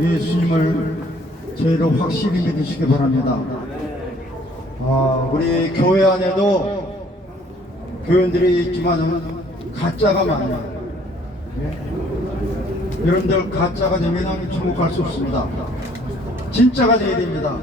예수님을 저희로 확실히 믿으시기 바랍니다. 아, 우리 교회 안에도 교인들이 있지만 가짜가 많아요. 예? 여러분들 가짜가 되면 갈수 없습니다. 진짜가 되어야 됩니다.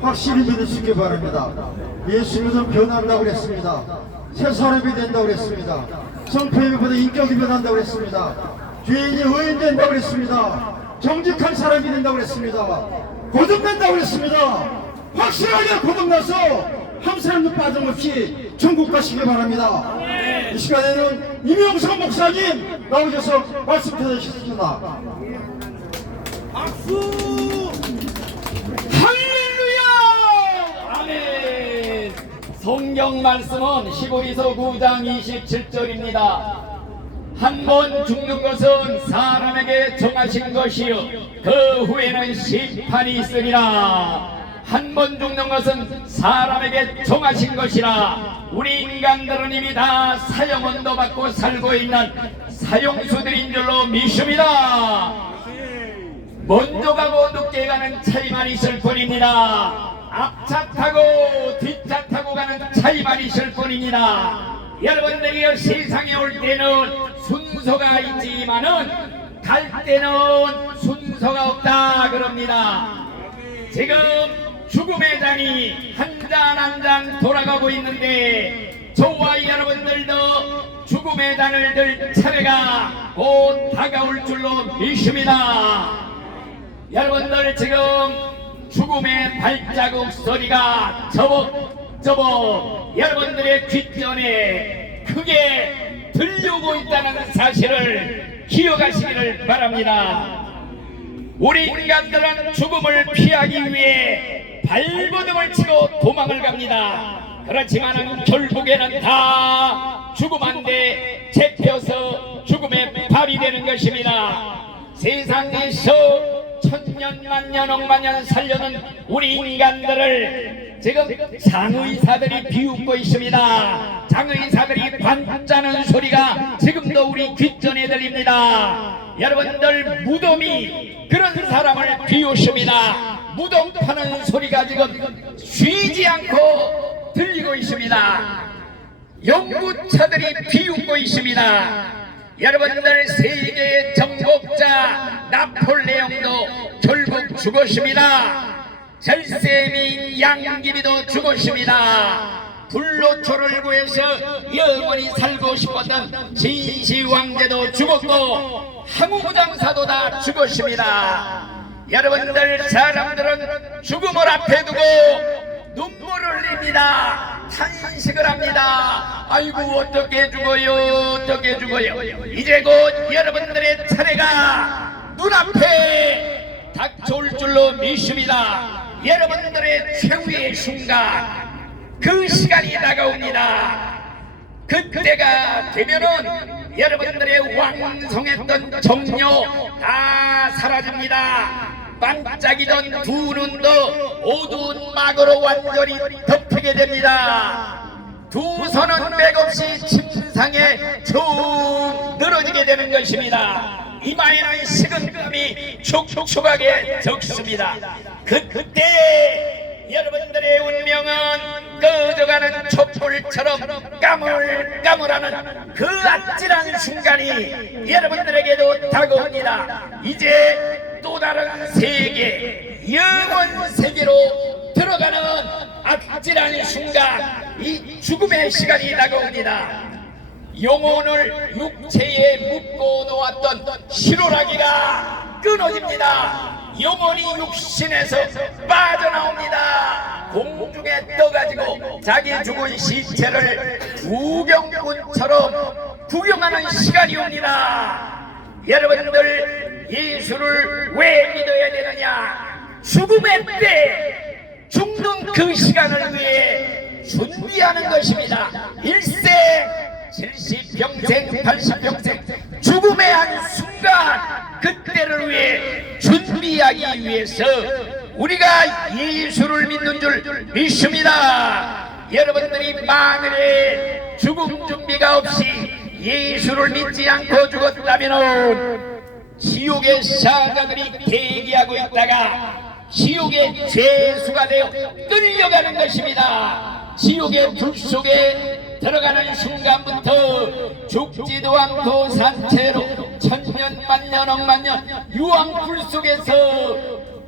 확실히 믿으시기 바랍니다. 예수님은 변한다고 그랬습니다. 새 사람이 된다고 그랬습니다. 성품보다 인격이 변한다고 그랬습니다. 죄인이 의인 된다고 그랬습니다. 정직한 사람이 된다고 그랬습니다. 고등된다고 그랬습니다. 확실하게 고등나서 한 사람도 빠짐없이 천국 가시기 바랍니다. 이 시간에는 이명성 목사님 나오셔서 말씀 전해주셨습니다. 할렐루야! 아멘! 성경 말씀은 시고리서 9장 27절입니다. 한 번 죽는 것은 사람에게 정하신 것이요 그 후에는 심판이 있으리라. 한 번 죽는 것은 사람에게 정하신 것이라. 우리 인간들은 이미 다 사형언도 받고 살고 있는 사형수들인 줄로 믿습니다. 먼저 가고 늦게 가는 차이만 있을 뿐입니다. 앞차 타고 뒷차 타고 가는 차이만 있을 뿐입니다. 여러분들이 세상에 올 때는 순서가 있지만은 갈 때는 순서가 없다 그럽니다. 지금 죽음의 잔이 한잔한잔 돌아가고 있는데 저와 여러분들도 죽음의 잔을 들 차례가 곧 다가올 줄로 믿습니다. 여러분들 지금 죽음의 발자국 소리가 저벅저벅 여러분들의 귓전에 크게 들려오고 있다는 사실을 기억하시기를 바랍니다. 우리 인간들은 죽음을 피하기 위해 발버둥을 치고 도망을 갑니다. 그렇지만 결국에는 다 죽음한테 잡혀서 죽음의 밥이 되는 것입니다. 세상에서 천년 만년 억만년 살려는 우리 인간들을 지금 장의사들이 비웃고 있습니다. 장의사들이 반짜는 소리가 지금도 우리 귓전에 들립니다. 여러분들 무덤이 그런 사람을 비웃습니다. 무덤 파는 소리가 지금 쉬지 않고 들리고 있습니다. 연구차들이 비웃고 있습니다. 여러분들 세계의 정복자 나폴레옹도 결국 죽었습니다. 절세민 양귀비도 죽었습니다. 불로초를 구해서 영원히 살고 싶었던 진시 왕제도 죽었고 항우부장사도 다 죽었습니다. 여러분들 사람들은 죽음을 앞에 두고 눈물을 흘립니다. 탄식을 합니다. 아이고 어떻게 죽어요 어떻게 죽어요 이제 곧 여러분들의 차례가 눈앞에 닥쳐올 줄로 믿습니다. 여러분들의 최후의 순간 그 시간이 다가옵니다. 그때가 되면은 여러분들의 왕성했던 정료 다 사라집니다. 반짝이던 두 눈도 어두운 막으로 완전히 덮이게 됩니다. 두 손은 맥없이 침상에 쭉 늘어지게 되는 것입니다. 이마에는 식은 땀이 촉촉하게 적습니다. 그, 그때 여러분들의 운명은 꺼져가는 촛불처럼 까물까물하는 그 아찔한 순간이 여러분들에게도 다가옵니다. 이제 또 다른 세계, 영원 세계로 들어가는 아찔한 순간, 이 죽음의 시간이 다가옵니다. 영혼을 육체에 묶고 놓았던 실오라기가 끊어집니다. 영혼이 육신에서 빠져나옵니다. 공중에 떠가지고 자기 죽은 시체를 구경꾼처럼 구경하는 시간이 옵니다. 여러분들 예수를 왜 믿어야 되느냐? 죽음의 때 죽는 그 시간을 위해 준비하는 것입니다. 일생 70평생, 80평생 죽음의 한 순간 그때를 위해 준비하기 위해서 우리가 예수를 믿는 줄 믿습니다. 여러분들이 만일에 죽음 준비가 없이 예수를 믿지 않고 죽었다면 지옥의 사자들이 대기하고 있다가 지옥의 죄수가 되어 끌려가는 것입니다. 지옥의 불 속에 들어가는 순간부터 죽지도 않고 산채로 천년 만년 억만년 유황불 속에서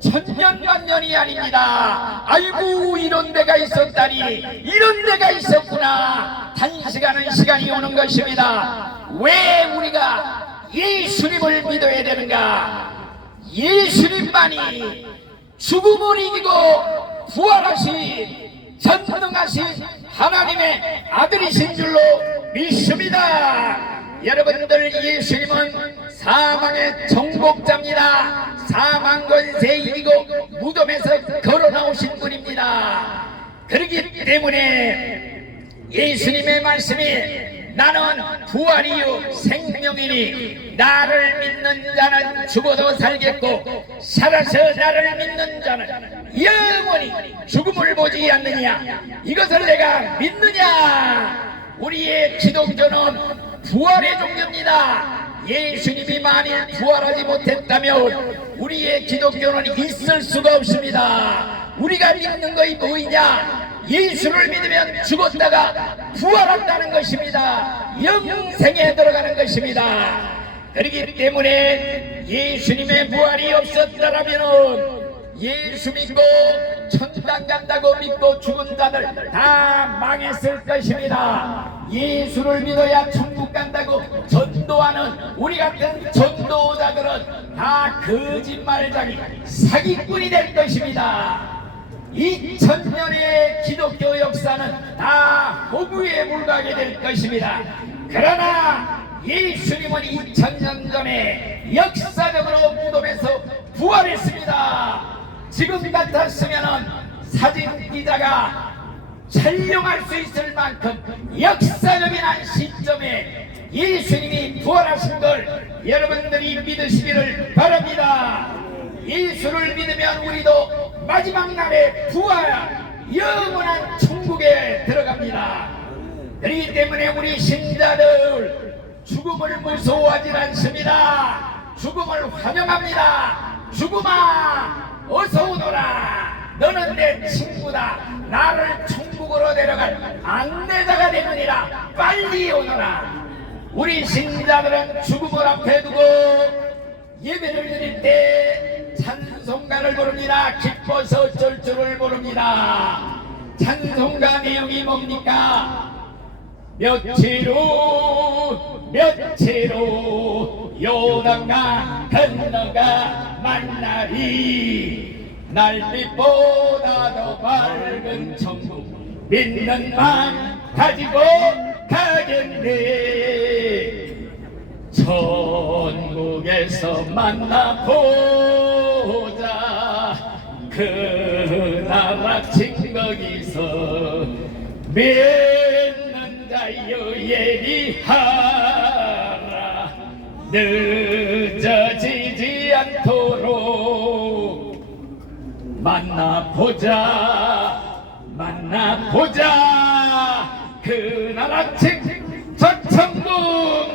천년 만년이 아닙니다. 아이고 이런 데가 있었다니 이런 데가 있었구나. 단시간은 시간이 오는 것입니다. 왜 우리가 예수님을 믿어야 되는가? 예수님만이 죽음을 이기고 부활하신 전능하신 하나님의 아들이신 줄로 믿습니다. 여러분들 예수님은 사망의 정복자입니다. 사망 권세 이기고 무덤에서 걸어 나오신 분입니다. 그렇기 때문에 예수님의 말씀이 나는 부활이요 생명이니 나를 믿는 자는 죽어도 살겠고 살아서 나를 믿는 자는 영원히 죽음을 보지 않느냐? 이것을 내가 믿느냐? 우리의 기독교는 부활의 종교입니다. 예수님이 만일 부활하지 못했다면 우리의 기독교는 있을 수가 없습니다. 우리가 믿는 것이 뭐이냐? 예수를 믿으면 죽었다가 부활한다는 것입니다. 영생에 들어가는 것입니다. 그렇기 때문에 예수님의 부활이 없었더라면 예수 믿고 천당 간다고 믿고 죽은 자들 다 망했을 것입니다. 예수를 믿어야 천국 간다고 전도하는 우리 같은 전도자들은 다 거짓말장이 사기꾼이 될 것입니다. 2000년의 기독교 역사는 다 허구에 불과하게 될 것입니다. 그러나 예수님은 2000년 전에 역사적으로 무덤에서 부활했습니다. 지금 같았으면 사진 기자가 촬영할 수 있을 만큼 역사적인 한 시점에 예수님이 부활하신 걸 여러분들이 믿으시기를 바랍니다. 예수를 믿으면 우리도 마지막 날에 부활 영원한 천국에 들어갑니다. 그렇기 때문에 우리 신자들 죽음을 무서워하지 않습니다. 죽음을 환영합니다. 죽음아 어서 오너라. 너는 내 친구다. 나를 천국으로 데려갈 안내자가 되느니라. 빨리 오너라. 우리 신자들은 죽음을 앞에 두고 예배를 드릴 때 찬송가를 부릅니다. 기뻐서 어쩔 줄을 모릅니다. 찬송가 내용이 뭡니까? 며칠 후 며칠 후 요단강 건너가 만나리. 날빛보다 더 밝은 천국 믿는 마음 가지고 가겠네. 천국에서 만나보자. 그 나라 친거기서 믿는 자여 예리하라 늦어지지 않도록 만나보자 만나보자. 그 나라 책 저천국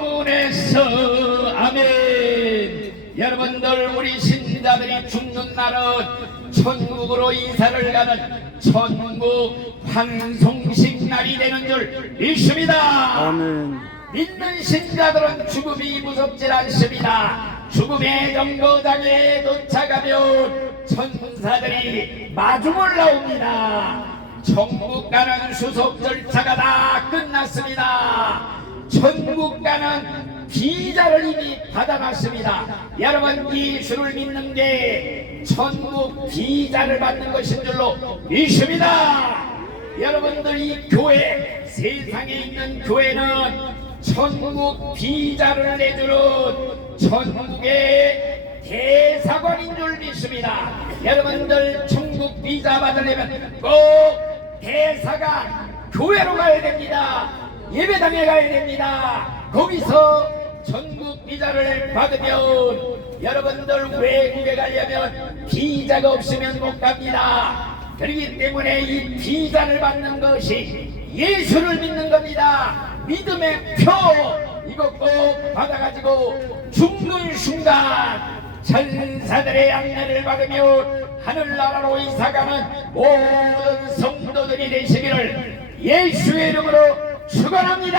문에서 아멘. 여러분들 우리 신자들이 죽는 날은 천국으로 이사를 가는 천국 환송식 날이 되는 줄 믿습니다. 아멘. 믿는 신자들은 죽음이 무섭질 않습니다. 죽음의 정거장에 도착하면 천사들이 마중을 나옵니다. 천국 가는 수속 절차가 다 끝났습니다. 천국 가는 비자를 이미 받아놨습니다. 여러분 예수를 믿는 게 천국 비자를 받는 것인 줄로 믿습니다. 여러분들 이 교회 세상에 있는 교회는 천국 비자를 내주는 천국의 대사관인 줄 믿습니다. 여러분들 천국 비자 받으려면 꼭 대사관 교회로 가야 됩니다. 예배당에 가야 됩니다. 거기서 천국 비자를 받으면 여러분들 외국에 가려면 비자가 없으면 못 갑니다. 그렇기 때문에 이 비자를 받는 것이 예수를 믿는 겁니다. 믿음의 표 이거 꼭 받아가지고 죽는 순간 천사들의 양내를 받으며 하늘나라로 이사가는 모든 성도들이 되시기를 예수의 이름으로 축원합니다.